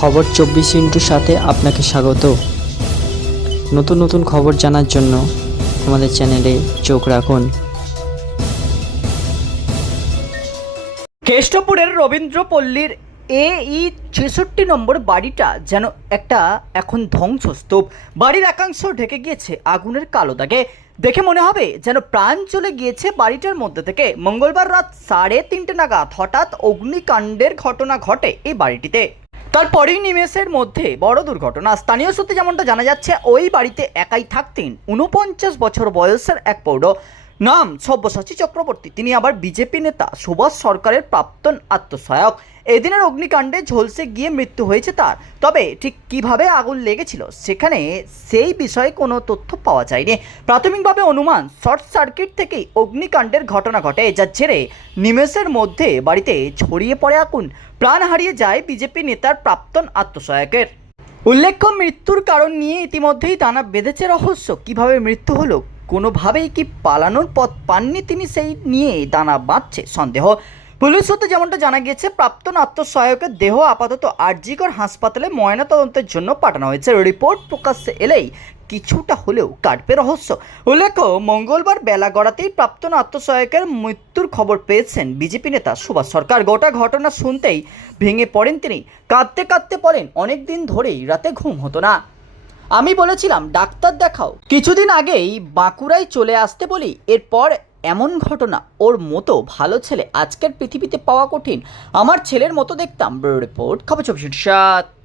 খবর চব্বিশ ইন্টুর সাথে আপনাকে স্বাগত। নতুন নতুন খবর জানার জন্য আমাদের চ্যানেলে চোখ রাখুন। কেষ্টপুরের রবীন্দ্রপল্লীর এ ই ছেষট্টি নম্বর বাড়িটা যেন একটা এখন ধ্বংসস্তূপ। বাড়ির একাংশ ঢেকে গিয়েছে আগুনের কালো দাগে। দেখে মনে হবে যেন প্রাণ চলে গিয়েছে বাড়িটার মধ্যে থেকে। মঙ্গলবার রাত সাড়ে তিনটে নাগাদ হঠাৎ অগ্নিকাণ্ডের ঘটনা ঘটে এই বাড়িটিতে। তারপরেই নিমেষের মধ্যে বড় দুর্ঘটনা। স্থানীয় সূত্রে যেমনটা জানা যাচ্ছে, ওই বাড়িতে একাই থাকতেন। উনপঞ্চাশ বছর বয়সের এক পৌর। নাম সব্যসাচী চক্রবর্তী। তিনি আবার বিজেপি নেতা, সুভাষ সরকারের প্রাক্তন আত্মসহায়ক। এদিনের অগ্নিকাণ্ডে ঝলসে গিয়ে মৃত্যু হয়েছে তার। তবে ঠিক কীভাবে আগুন লেগেছিল, সেখানে সেই বিষয়ে কোনো তথ্য পাওয়া যায়নি। প্রাথমিকভাবে অনুমান, শর্ট সার্কিট থেকেই অগ্নিকাণ্ডের ঘটনা ঘটে যার জেরে নিমেষের মধ্যে বাড়িতে ছড়িয়ে পড়ে আগুন। প্রাণ হারিয়ে যায় বিজেপি নেতার প্রাক্তন আত্মসহায়কের। উল্লেখ্য মৃত্যুর কারণ নিয়ে ইতিমধ্যেই দানা বেঁধেছে রহস্য। কীভাবে মৃত্যু হলো কোনোভাবেই কি পালানোর পথ পাননি তিনি সেই নিয়ে দানা বাঁধছে সন্দেহ। পুলিশ সূত্রে যেমনটা জানা গিয়েছে প্রাক্তন আত্মসহায়কের দেহ আপাতত আরজিকর হাসপাতালে ময়নাতদন্তের জন্য পাঠানো হয়েছে। রিপোর্ট প্রকাশ্যে এলেই কিছুটা হলেও কাটবে রহস্য। উল্লেখ্য, মঙ্গলবার বেলা গড়াতেই প্রাক্তন আত্মসহায়কের মৃত্যুর খবর পেয়েছেন বিজেপি নেতা সুভাষ সরকার। গোটা ঘটনা শুনতেই ভেঙে পড়েন তিনি। কাঁদতে কাঁদতে পড়েন, অনেক দিন ধরেই রাতে ঘুম হতো না। আমি বলেছিলাম, ডাক্তার দেখাও। কিছুদিন আগেই বাঁকুড়ায় চলে আসতে বলি, এরপর এমন ঘটনা, ওর মতো ভালো ছেলে আজকের পৃথিবীতে পাওয়া কঠিন। আমার ছেলের মতো দেখতাম। রিপোর্ট, খবর চব্বিশ সাত।